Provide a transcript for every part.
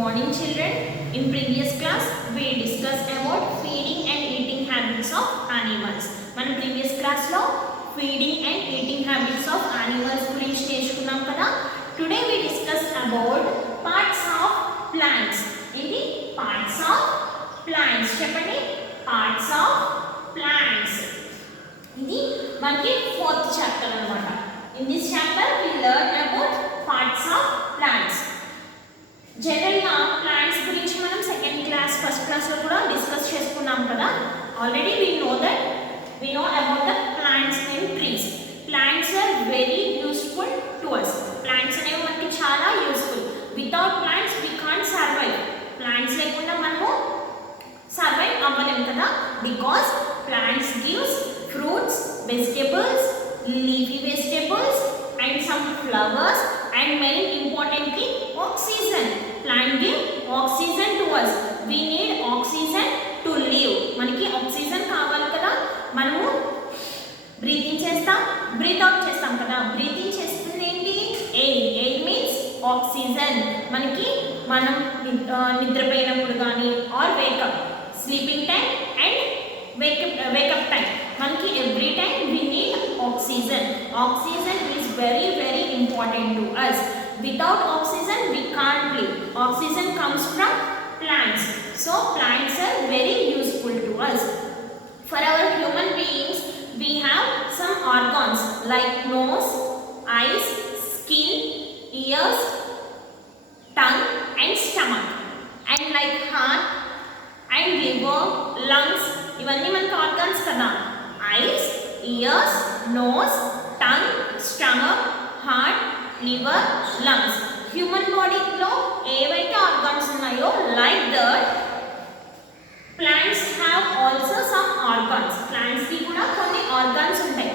morning children. In previous class we discussed about feeding and eating habits of animals. మన previous class లో feeding and eating habits of animals గురించి నేర్చుకున్నాం కదా. Today we discussed about parts of plants. ఇది parts of plants. చెప్పండి, parts of plants. ఇది మనకి fourth chapter అన్నమాట. In this chapter we learn about parts of plants. జనరల్గా ప్లాంట్స్ గురించి మనం సెకండ్ క్లాస్ ఫస్ట్ క్లాస్లో కూడా డిస్కస్ చేసుకున్నాం కదా. Already we know about the plants and trees. Plants are very useful to us. Plants అనేవి మనకి చాలా useful. Without plants we can't survive. Plants లేకుండా మనము సర్వైవ్ అవ్వలేము కదా. Because plants gives fruits, vegetables, leafy vegetables and some flowers, and main importantly oxygen. Plant give oxygen to us. We need oxygen to live. మనకి ఆక్సిజన్ కావాలి కదా. మనము బ్రీతింగ్ చేస్తాం, breath out చేస్తాం కదా. బ్రీతింగ్ చేస్తుంది ఏంటి? Air means oxygen. మనకి మనం నిద్రపోయినప్పుడు కానీ or wake up, sleeping time and wake up time, మనకి every time we need oxygen. Oxygen is very important to us. Without oxygen we can't live. Oxygen comes from plants. So plants are very useful to us. For our human beings we have some organs like nose, eyes, skin, ears, tongue and stomach, and like heart and liver, lungs. ఇవన్నీ మనకి organs కదా. Eyes, ears, nose, tongue, stomach, heart, liver, lungs. Human బాడీలో ఏవైతే organs ఉన్నాయో like that plants have also some organs. ప్లాంట్స్కి కూడా కొన్ని ఆర్గాన్స్ ఉంటాయి.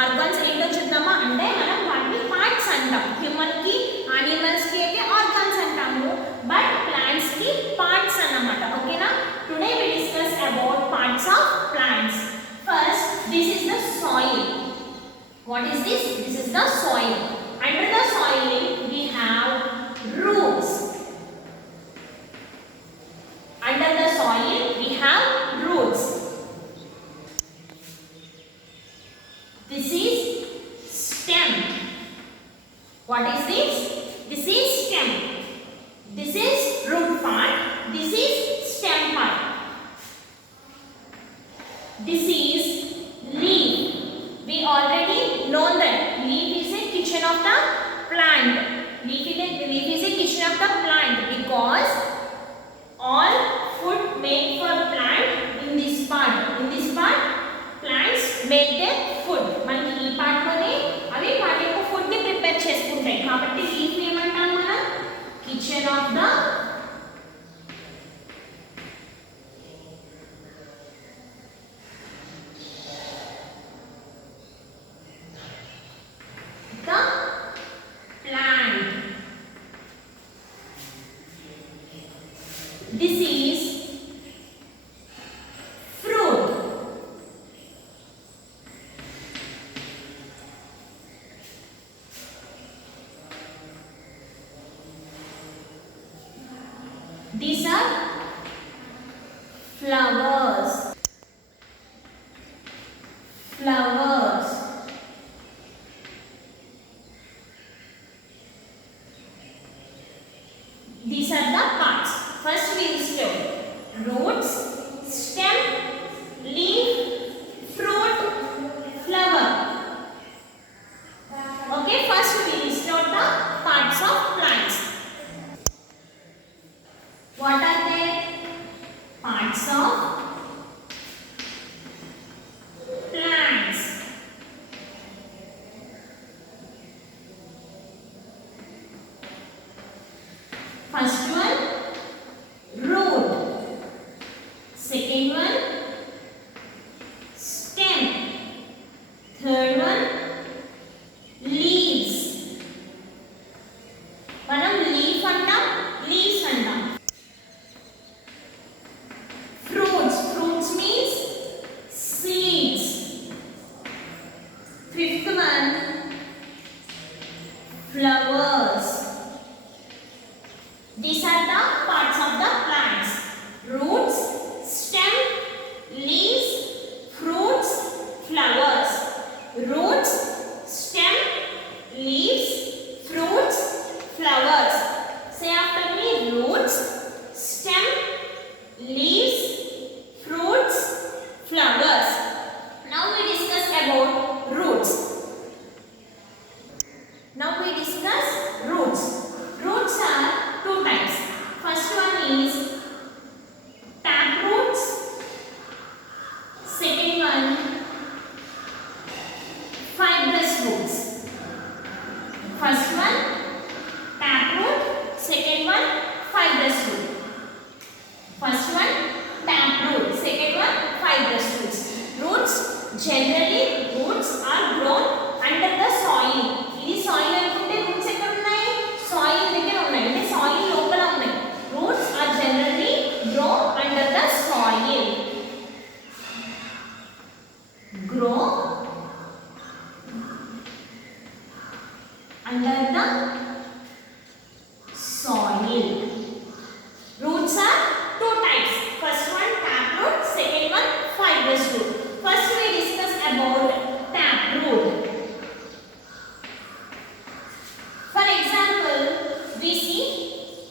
ఆర్గాన్స్ ఏంటో చూద్దామా? అంటే మనం వాటిని పార్ట్స్ అంటాం. హ్యూమన్కి, యానిమల్స్కి అయితే ఆర్గాన్స్ అంటాము, బట్ ప్లాంట్స్కి పార్ట్స్ అన్నమాట. ఓకేనా? Today we discuss about parts of plants. First, this is the soil. What is this? This is the soil. Under the soil we have roots. Under the soil we have roots. This is stem. What is this? This is stem. This is root part. This is stem part. This is leaf. We already know that leaf is a kitchen of the plant. Leaf is a kitchen of the plant because all food made for plant in this part. In this part plants make their food. మనకి ఈ part లోనే అవి వాటి యొక్క ఫుడ్ ని ప్రిపేర్ చేసుకుంటాయి. కాబట్టి లీఫ్ ఏమంటాం మనం? Kitchen of the plant. This is fruit. These are flowers. Flowers. These are the parts. First we will study roots, stem, leaf, fruit, flower. Okay, first we will start the parts of plants. What are they? Parts of plants. First one, root. Second one, stem. Third one, leaves. మనం లీఫ్ అంటాం, లీవ్స్ అంటాం. Fruits. Fruits means seeds. Fifth one, flowers. These are the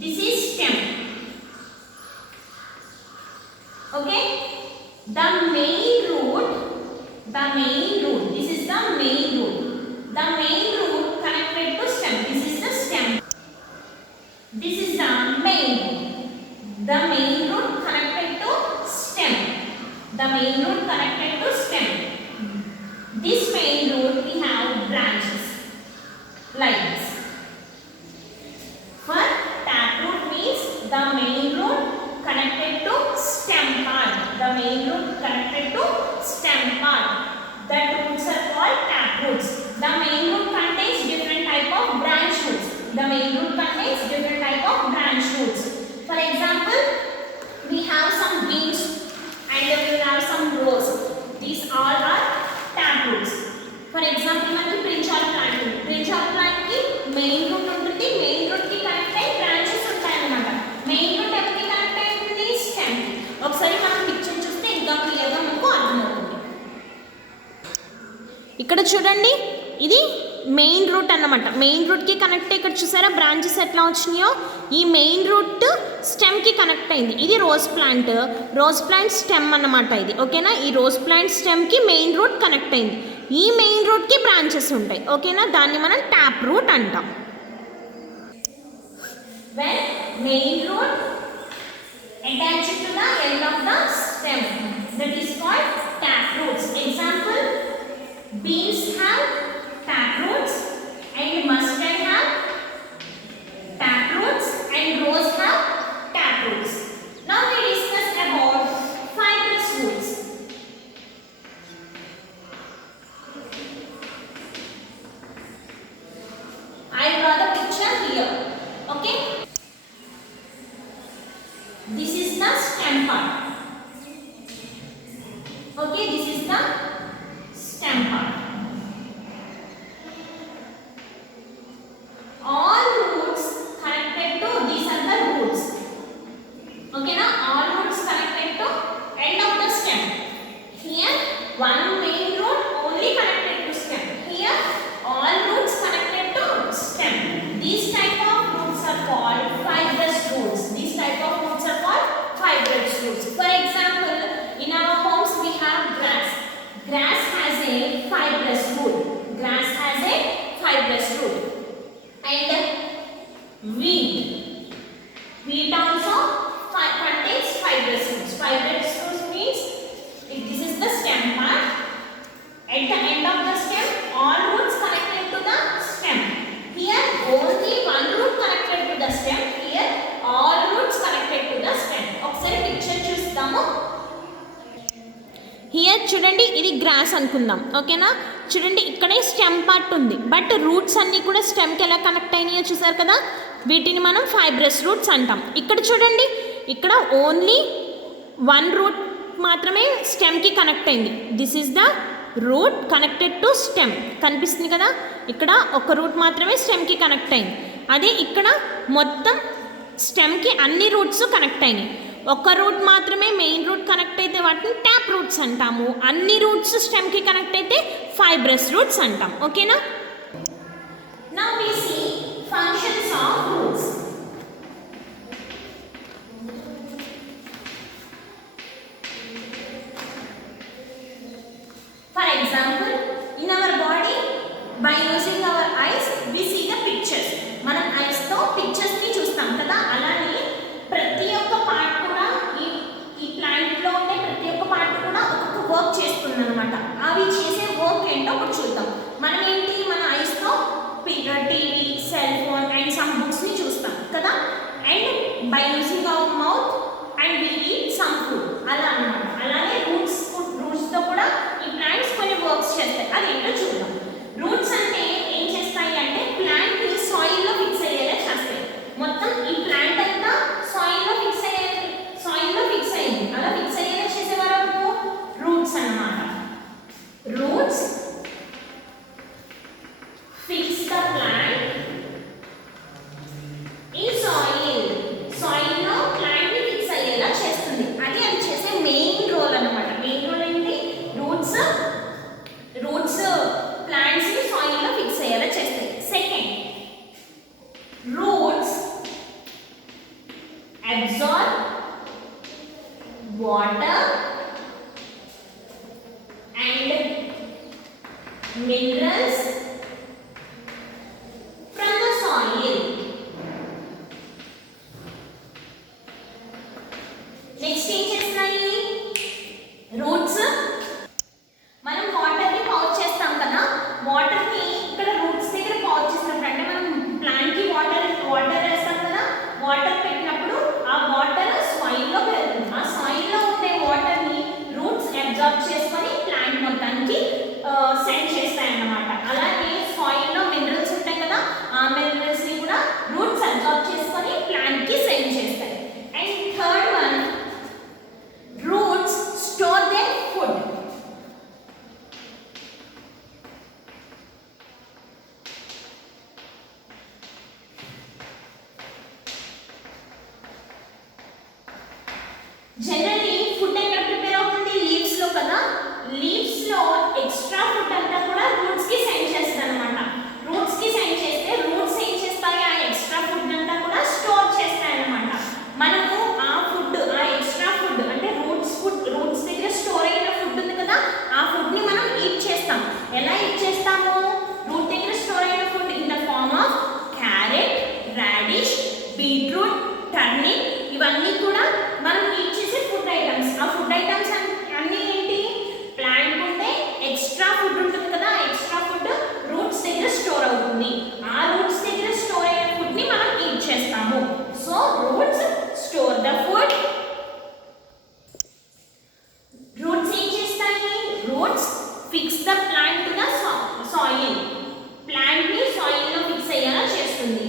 This is stem. Okay, the main root, this is the main root. The main root connected to stem. This is the stem. This is the main root. The main root connected to stem. The main root connected to stem. This main root we have branches like this. For taproot means the main root connected to stem part. The main root connected to stem part. That roots are called taproots. The main root contains different type of branch roots. The main root contains different type of branch roots. For example, we have some beans and we will have some rose. These all are taproots. For example, మనకి brinjal plant. Brinjal plant ki main root ఉంటుంది. Main root ki connect అయ్యి branches ఉంటాయి అన్నమాట. Main root ఎక్కడికి connect అయ్యి ఉంటుంది? Stem. ఒకసారి మనం పిక్చర్ చూస్తే ఇంకా క్లియర్ గా మనకు అర్థమవుతుంది. ఇక్కడ చూడండి, ఇది మెయిన్ రూట్ అన్నమాట. మెయిన్ రూట్కి కనెక్ట్ ఇక్కడ చూసారా బ్రాంచెస్ ఎట్లా వచ్చినాయో. ఈ మెయిన్ రూట్ స్టెమ్కి కనెక్ట్ అయింది. ఇది రోజ్ ప్లాంట్ స్టెమ్ అన్నమాట ఇది. ఓకేనా, ఈ రోజ్ ప్లాంట్ స్టెమ్కి మెయిన్ రూట్ కనెక్ట్ అయింది. ఈ మెయిన్ రూట్కి బ్రాంచెస్ ఉంటాయి. ఓకేనా, దాన్ని మనం ట్యాప్ రూట్ అంటాం. When main root attached to the end of the stem, that is called taproots. Example, beans have taproots and mustard have taproots and rose have taproots. Now we discuss about fibrous roots. I draw the picture here. Okay, this is the stem part. Okay, this is the stem part. All roots connected to, these are the roots. Okay, now all roots connected to end of the stem. Here one main root only connected to stem. Here all roots connected to stem. These type of roots are called fibrous roots. These type of roots are called fibrous roots. For example, in our homes we have grass. Grass has a fibrous root. Grass has a fibrous root. And wheat also contains fibrous roots. Fibrous roots means if this is the stem part, at the end of the stem all roots connected to the stem. Here only one root connected to the stem. Here all roots connected to the stem. ఒకసారి పిక్చర్ చూస్తాము. హియర్ చూడండి, ఇది గ్రాస్ అనుకుందాం. ఓకేనా, చూడండి ఇక్కడే stem part ఉంది. But roots అన్నీ కూడా స్టెమ్కి ఎలా కనెక్ట్ అయినాయో చూసారు కదా, వీటిని మనం ఫైబ్రస్ రూట్స్ అంటాం. ఇక్కడ చూడండి, ఇక్కడ ఓన్లీ వన్ రూట్ మాత్రమే స్టెమ్కి కనెక్ట్ అయింది. This is the route connected to stem. కనిపిస్తుంది కదా, ఇక్కడ ఒక రూట్ మాత్రమే స్టెమ్కి కనెక్ట్ అయింది. అదే ఇక్కడ మొత్తం స్టెమ్కి అన్ని రూట్స్ కనెక్ట్ అయినాయి. ఒక రూట్ మాత్రమే మెయిన్ రూట్ కనెక్ట్ అయితే వాటిని ట్యాప్ రూట్స్ అంటాము. అన్ని రూట్స్ స్టెమ్కి కనెక్ట్ అయితే ఫైబ్రస్ రూట్స్ అంటాం. ఓకేనా, now we see functions of roots. For example, in our body by using our eyes we see the pictures. మనం ఐస్తో పిక్చర్స్ని చూస్తాం కదా, అలానే ప్రతి ఒక్క పార్ట్ కూడా ఈ ప్లాంట్లో ఉండే ప్రతి ఒక్క పార్ట్ కూడా ఒక్కొక్క వర్క్ చేస్తుంది అనమాట. అవి చేసే వర్క్ ఏంటో ఒకటి చూద్దాం. మనం ఏంటి, మన ఐస్తో TV, cell phone and some బుక్స్ని చూస్తాం కదా, and by using our mouth and we eat some food, అలా అనమాట. అలానే రూట్స్తో కూడా ఈ ప్లాంట్స్ కొన్ని వర్క్స్ చేస్తాయి. అది ఏంటో చూద్దాం. రూట్స్ అంటే ఏం చేస్తాయి అంటే ప్లాంట్ని సాయిల్లో ఫిక్స్ అయ్యేలా చేస్తాయి. మొత్తం ఈ ప్లాంట్ అంతా సాయిల్లో ఫిక్స్ అయ్యింది. అలా ఫిక్స్ అయ్యేలా చేసేవారు రూట్స్ అన్నమాట. Roots fix the plant in soil. సాయిల్లో ప్లాంట్ని ఫిక్స్ అయ్యేలా చేస్తుంది. అది చేసే మెయిన్ రోల్ అన్నమాట. మెయిన్ రోల్ ఏంటి, రూట్స్ ప్లాంట్స్ని సాయిల్లో absorb water and minerals from the soil. Next ఏం చేస్తున్నాయి రూట్స్. మనం వాటర్ ని పౌచ్ చేస్తాం కదా, వాటర్ ని ఇక్కడ రూట్స్ దగ్గర పౌచ్ చేసినప్పుడు అంటే మనం ప్లాంట్ కి వాటర్ వేస్తాం కదా, వాటర్ పెట్టినప్పుడు ఆ వాటర్ సాయిల్ లో వెళ్తుంది. ఆ సాయిల్ లో ఉండే వాటర్ ని రూట్స్ అబ్జార్బ్ చేసుకొని ప్లాంట్ మొత్తానికి సెండ్ చేస్తాయి అన్నమాట. అలాగే సాయిల్ లో మినరల్స్ ఉంటాయి కదా, ఆ మినరల్స్ ని కూడా రూట్స్ అబ్జార్బ్ చేసుకొని ప్లాంట్ కి సెండ్ చేస్తాయి. And third one, roots store their food. Generally food ఎక్కడ ప్రిపేర్ అవుతుంది, లీవ్స్ లో కదా. లీవ్స్ లో ఎక్స్ట్రా ఫుడ్ అంతా కూడా రూట్స్ కి సెండ్ చేస్తుంది అనమాట. రూట్స్ కి సెండ్ చేస్తే రూట్స్ ఏం చేస్తాయి, ఆ ఎక్స్ట్రా ఫుడ్ అంతా కూడా స్టోర్ చేస్తాయి అనమాట. మనము ఆ ఫుడ్, ఆ ఎక్స్ట్రా ఫుడ్ అంటే రూట్స్ దగ్గర స్టోర్ అయిన ఫుడ్ ఉంది కదా, ఆ ఫుడ్ ని మనం ఈట్ చేస్తాం. ఎలా ఈట్ చేస్తాము, రూట్ దగ్గర స్టోర్ అయిన food in the form of carrot, radish, beetroot, turnip, ఇవన్నీ కూడా మనం ఈట్ చేసే ఫుడ్ ఐటమ్స్. ఆ ఫుడ్ ఐటమ్స్ అన్నీ ఏంటి, ప్లాంట్ ఉంటే ఎక్స్ట్రా ఫుడ్ ఉంటుంది కదా, ఆ ఎక్స్ట్రా ఫుడ్ రూట్స్ దగ్గర స్టోర్ అవుతుంది. ఆ రూట్స్ దగ్గర స్టోర్ అయిన ఫుడ్ ని మనం ఈట్ చేస్తాము. So roots store the food. Roots ఏం చేస్తాయి, roots fix the plant to the soil. Plant ని సాయిల్ లో ఫిక్స్ అయ్యేలా చేస్తుంది.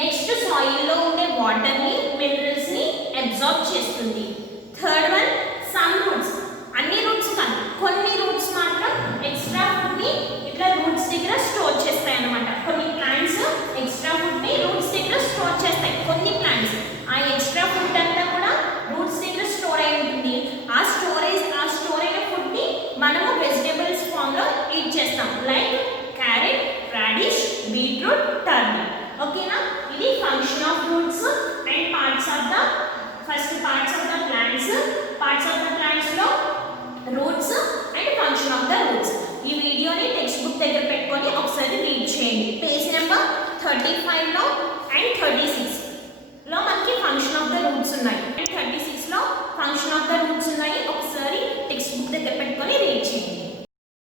నెక్స్ట్ సాయిల్ లో ఉండే వాటర్ ని, మినరల్స్ ని అబ్జార్బ్ చేస్తుంది. థర్డ్ వన్, సమ్ రూట్స్, అన్ని రూట్స్ కాదు, కొన్ని రూట్స్ మాత్రం ఎక్స్ట్రా ఫుడ్ ని ఇట్లా రూట్స్ దగ్గర స్టోర్ చేస్తాయి అన్నమాట. కొన్ని ప్లాంట్స్ ఎక్స్ట్రా ఫుడ్ ని రూట్స్ దగ్గర స్టోర్ చేస్తాయి. కొన్ని ప్లాంట్స్ ఆ ఎక్స్ట్రా ఫుడ్ అంతా కూడా రూట్స్ దగ్గర స్టోర్ అయి ఉంటుంది. ఆ స్టోర్ అయిన ఫుడ్ ని మనము వెజిటబుల్స్ ఫామ్ లో ఈట్ చేస్తాం, like carrot, radish, beetroot, turnip. ఓకేనా, ఇది function of roots and parts of the plants లో roots and function of the roots. ఈ వీడియోని టెక్స్ట్ బుక్ దగ్గర పెట్టుకొని ఒకసారి రీడ్ చేయండి. పేజ్ నెంబర్ 35 లో